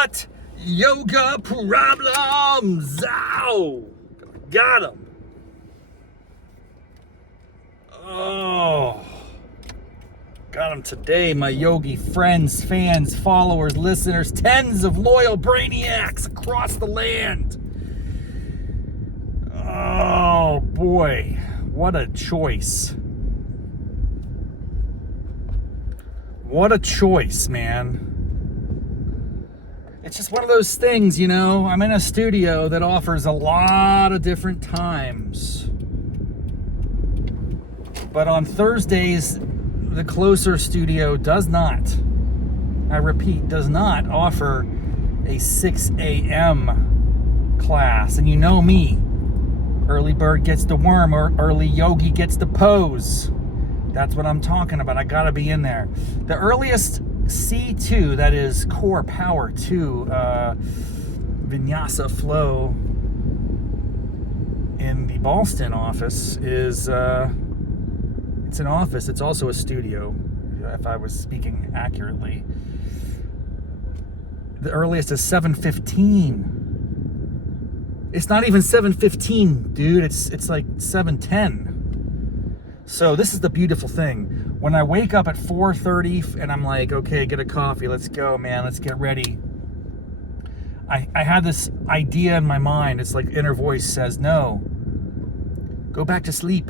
got yoga problems. Ow! Got him. Oh. Got him today, my yogi friends, fans, followers, listeners, tens of loyal brainiacs across the land. Oh boy, what a choice. What a choice, man. It's just one of those things, you know. I'm in a studio that offers a lot of different times. But on Thursdays, the closer studio does not, I repeat, does not offer a 6 a.m. class. And you know me, early bird gets the worm, or early yogi gets the pose. That's what I'm talking about. I gotta be in there. The earliest C2, that is core power 2, vinyasa flow in the Boston office is, it's an office, it's also a studio, if I was speaking accurately. The earliest is 7:15. It's not even 7:15, dude. It's like 7:10. So this is the beautiful thing. When I wake up at 4:30 and I'm like, okay, get a coffee, let's go, man, let's get ready. I had this idea in my mind. It's like inner voice says, no, go back to sleep.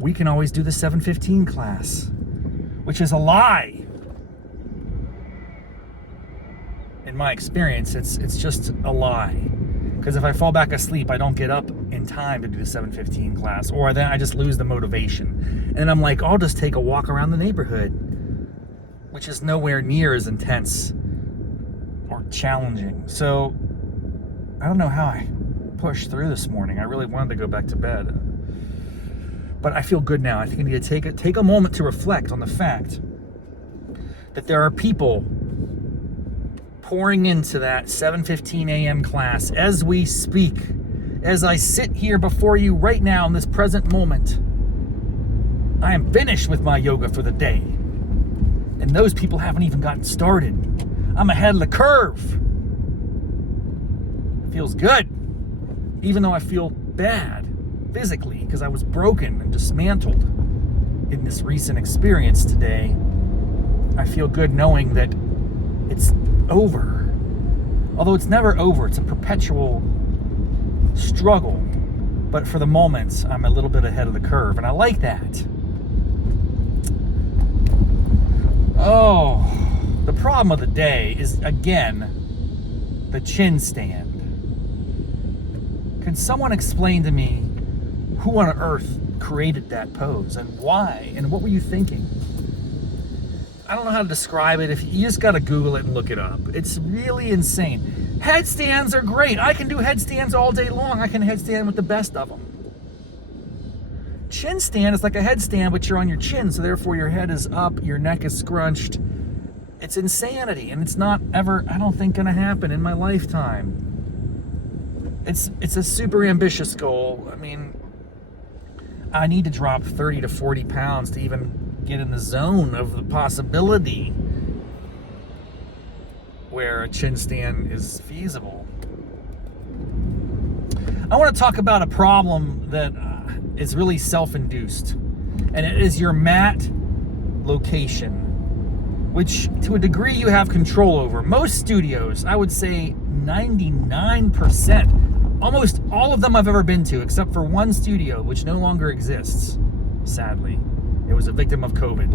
We can always do the 7:15 class, which is a lie. In my experience, it's just a lie. Because if I fall back asleep, I don't get up in time to do the 7:15 class, or then I just lose the motivation. And I'm like, I'll just take a walk around the neighborhood, which is nowhere near as intense or challenging. So I don't know how I pushed through this morning. I really wanted to go back to bed. But I feel good now. I think I need to take a moment to reflect on the fact that there are people pouring into that 7:15 a.m. class as we speak, as I sit here before you right now in this present moment. I am finished with my yoga for the day. And those people haven't even gotten started. I'm ahead of the curve. It feels good. Even though I feel bad physically because I was broken and dismantled in this recent experience today, I feel good knowing that it's over. Although it's never over, it's a perpetual struggle. But for the moment, I'm a little bit ahead of the curve, and I like that. Oh, the problem of the day is, again, the chin stand. Can someone explain to me who on earth created that pose and why, and what were you thinking? I don't know how to describe it. If you just gotta Google it and look it up. It's really insane. Headstands are great. I can do headstands all day long. I can headstand with the best of them. Chin stand is like a headstand, but you're on your chin, so therefore your head is up, your neck is scrunched. It's insanity, and it's not ever, I don't think, gonna happen in my lifetime. It's a super ambitious goal. I mean, I need to drop 30 to 40 pounds to even get in the zone of the possibility where a chin stand is feasible. I want to talk about a problem that is really self-induced, and it is your mat location, which to a degree you have control over. Most studios, I would say 99%, almost all of them I've ever been to, except for one studio, which no longer exists, sadly. It was a victim of COVID.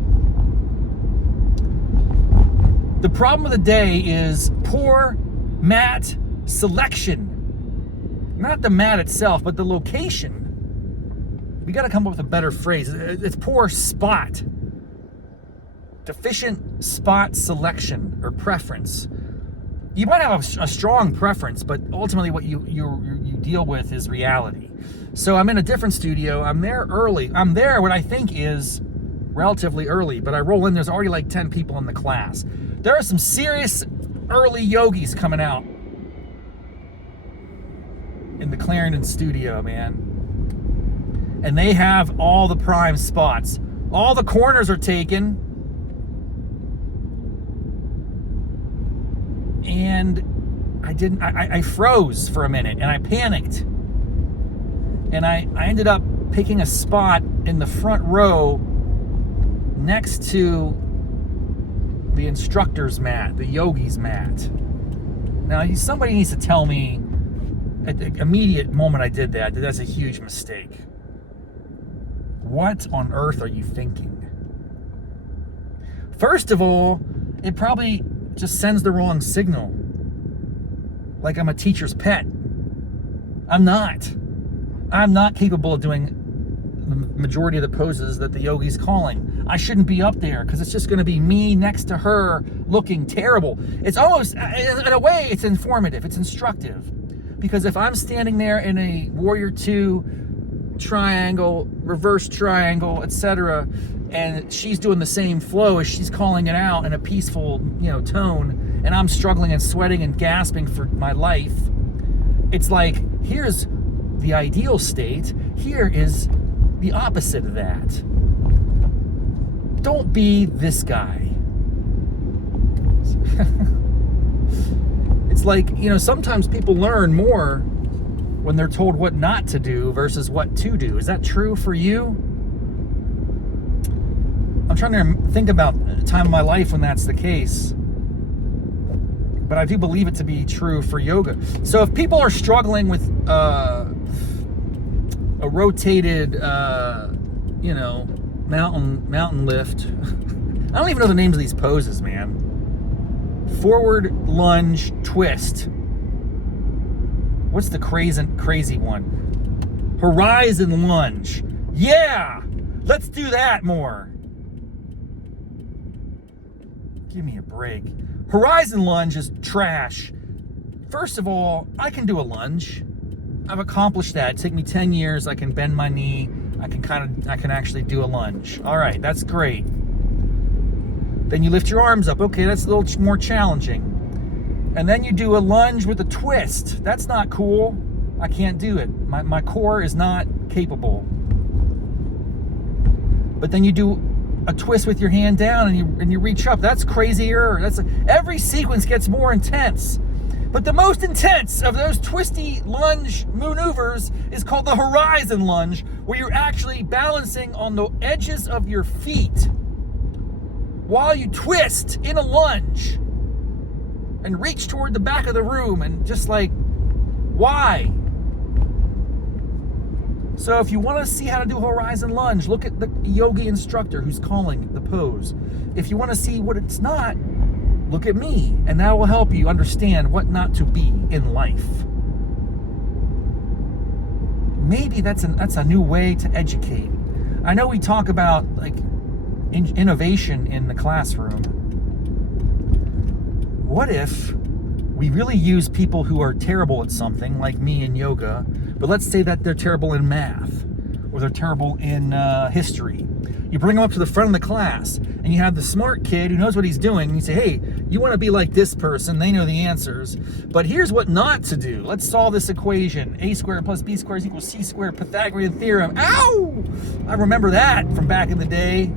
The problem of the day is poor mat selection. Not the mat itself, but the location. We got to come up with a better phrase. It's poor spot. Deficient spot selection or preference. You might have a strong preference, but ultimately what you deal with is reality. So I'm in a different studio. I'm there early. I'm there what I think is relatively early, but I roll in, there's already like 10 people in the class. There are some serious early yogis coming out in the Clarendon studio, man. And they have all the prime spots. All the corners are taken. And I froze for a minute, and I panicked. And I ended up picking a spot in the front row next to the instructor's mat, the yogi's mat. Now, somebody needs to tell me at the immediate moment I did that that's a huge mistake. What on earth are you thinking? First of all, it probably just sends the wrong signal. Like I'm a teacher's pet. I'm not. I'm not capable of doing the majority of the poses that the yogi's calling. I shouldn't be up there because it's just going to be me next to her looking terrible. It's almost, in a way, it's informative. It's instructive. Because if I'm standing there in a Warrior 2 triangle, reverse triangle, etc., and she's doing the same flow as she's calling it out in a peaceful, tone, and I'm struggling and sweating and gasping for my life, it's like, here's the ideal state, here is the opposite of that. Don't be this guy. It's like, sometimes people learn more when they're told what not to do versus what to do. Is that true for you? I'm trying to think about a time in my life when that's the case. But I do believe it to be true for yoga. So if people are struggling with a rotated, mountain lift. I don't even know the names of these poses, man. Forward lunge twist. What's the crazy one? Horizon lunge. Yeah! Let's do that more. Give me a break. Horizon lunge is trash. First of all, I can do a lunge. I've accomplished that. It took me 10 years. I can bend my knee. I can actually do a lunge. All right, that's great. Then you lift your arms up. Okay, that's a little more challenging. And then you do a lunge with a twist. That's not cool. I can't do it. My core is not capable. But then you do a twist with your hand down and you reach up. That's crazier. Every sequence gets more intense. But the most intense of those twisty lunge maneuvers is called the horizon lunge, where you're actually balancing on the edges of your feet while you twist in a lunge and reach toward the back of the room, and just like, why? So if you want to see how to do horizon lunge, look at the yogi instructor who's calling the pose. If you want to see what it's not, look at me, and that will help you understand what not to be in life. Maybe that's a new way to educate. I know we talk about like innovation in the classroom. What if we really use people who are terrible at something, like me in yoga, but let's say that they're terrible in math, or they're terrible in history. You bring them up to the front of the class, and you have the smart kid who knows what he's doing, and you say, hey, you want to be like this person, they know the answers, but here's what not to do. Let's solve this equation. A squared plus B squared is equal C squared, Pythagorean theorem. Ow! I remember that from back in the day.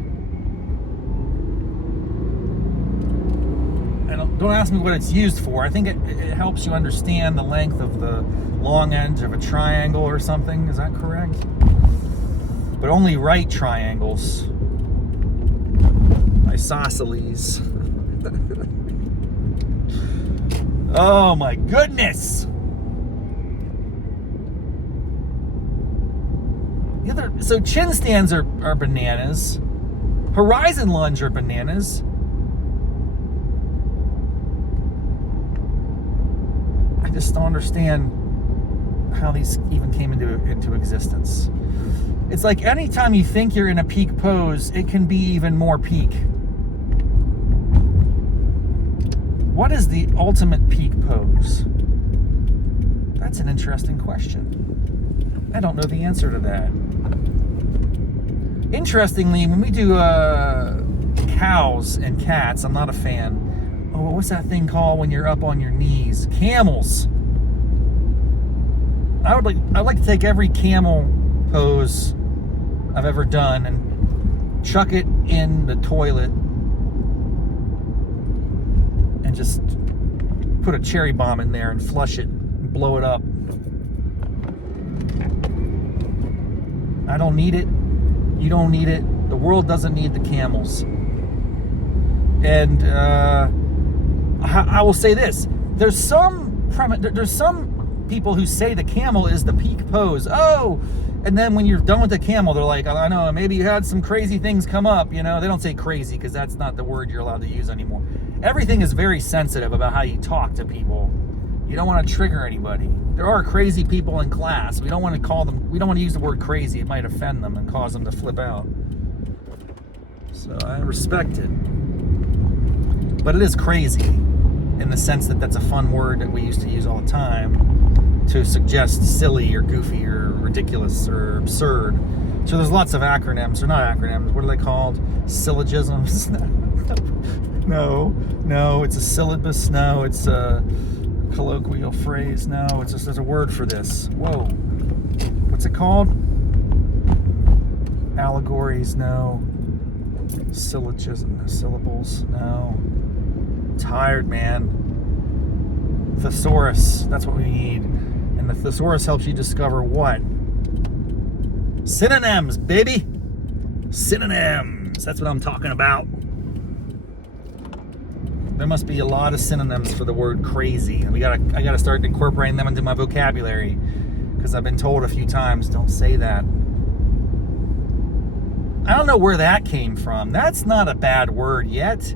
And don't ask me what it's used for. I think it helps you understand the length of the long edge of a triangle or something. Is that correct? But only right triangles. Isosceles. Oh my goodness! So chin stands are bananas. Horizon lunge are bananas. I just don't understand how these even came into existence. It's like anytime you think you're in a peak pose, it can be even more peak. What is the ultimate peak pose? That's an interesting question. I don't know the answer to that. Interestingly, when we do cows and cats, I'm not a fan. Oh, what's that thing called when you're up on your knees? Camels. I'd like to take every camel pose I've ever done and chuck it in the toilet and just put a cherry bomb in there and flush it and blow it up. I don't need it. You don't need it. The world doesn't need the camels. And I will say this: there's some people who say the camel is the peak pose. Oh, and then when you're done with the camel, they're like, I know, maybe you had some crazy things come up. You know, they don't say crazy because that's not the word you're allowed to use anymore. Everything is very sensitive about how you talk to people. You don't want to trigger anybody. There are crazy people in class. We don't want to use the word crazy. It might offend them and cause them to flip out. So I respect it. But it is crazy in the sense that that's a fun word that we used to use all the time to suggest silly or goofy or ridiculous or absurd. So there's lots of acronyms, or not acronyms, what are they called? Syllogisms? No, it's a syllabus. No, it's a colloquial phrase. No, it's just, there's a word for this. Whoa. What's it called? Allegories? No. Syllogism? Syllables? No. Tired, man. Thesaurus. That's what we need. And the thesaurus helps you discover what? Synonyms, baby. Synonyms. That's what I'm talking about. There must be a lot of synonyms for the word crazy, and I gotta start incorporating them into my vocabulary, because I've been told a few times, don't say that. I don't know where that came from. That's not a bad word yet.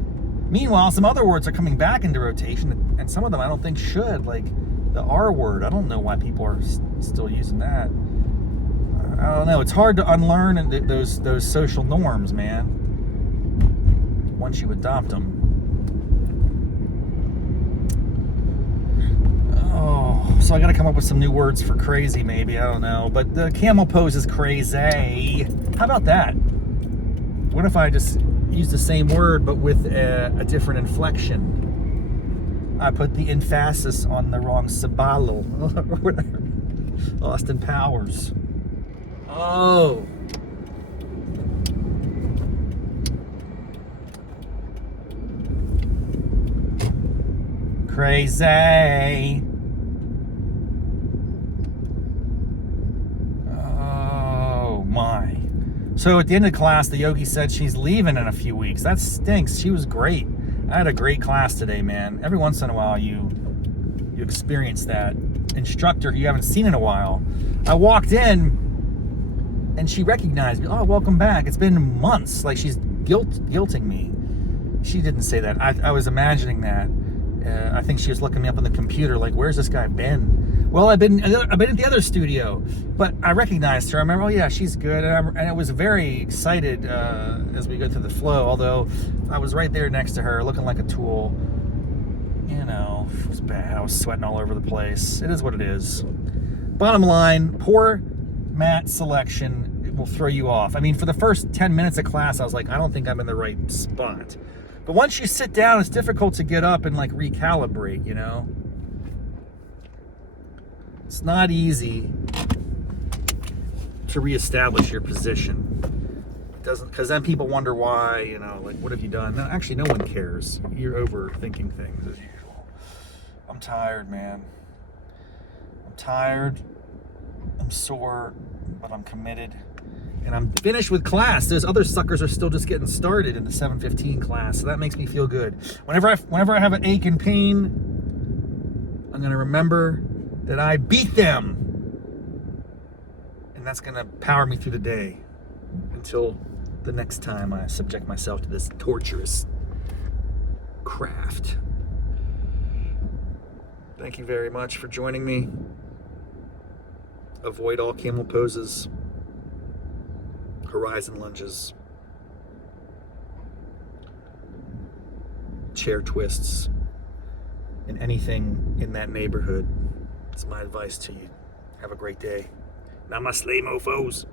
Meanwhile, some other words are coming back into rotation, and some of them I don't think should, like the R word. I don't know why people are still using that. I don't know. It's hard to unlearn those social norms, man, once you adopt them. Oh, so I got to come up with some new words for crazy, maybe. I don't know. But the camel pose is crazy. How about that? What if I just use the same word but with a different inflection? I put the emphasis on the wrong syllable or whatever. Austin Powers. Oh. Crazy. Oh my. So at the end of class, the yogi said she's leaving in a few weeks. That stinks. She was great. I had a great class today, man. Every once in a while you experience that instructor who you haven't seen in a while. I walked in and she recognized me. Oh, welcome back. It's been months. Like she's guilting me. She didn't say that. I was imagining that. I think she was looking me up on the computer, like, where's this guy been? Well, I've been at the other studio, but I recognized her. I remember, oh yeah, she's good, and I was very excited as we go through the flow. Although I was right there next to her, looking like a tool. You know, it was bad. I was sweating all over the place. It is what it is. Bottom line, poor mat selection. It will throw you off. I mean, for the first 10 minutes of class, I was like, I don't think I'm in the right spot. But once you sit down, it's difficult to get up and like recalibrate, you know? It's not easy to reestablish your position. It doesn't, because then people wonder why, you know, like, what have you done? No, actually, no one cares. You're overthinking things as usual. I'm tired, man. I'm tired. I'm sore, but I'm committed. And I'm finished with class. Those other suckers are still just getting started in the 7:15 class, so that makes me feel good. Whenever I have an ache and pain, I'm gonna remember that I beat them, and that's gonna power me through the day until the next time I subject myself to this torturous craft. Thank you very much for joining me. Avoid all camel poses. Horizon lunges, chair twists, and anything in that neighborhood. It's my advice to you. Have a great day. Namaste, mofos.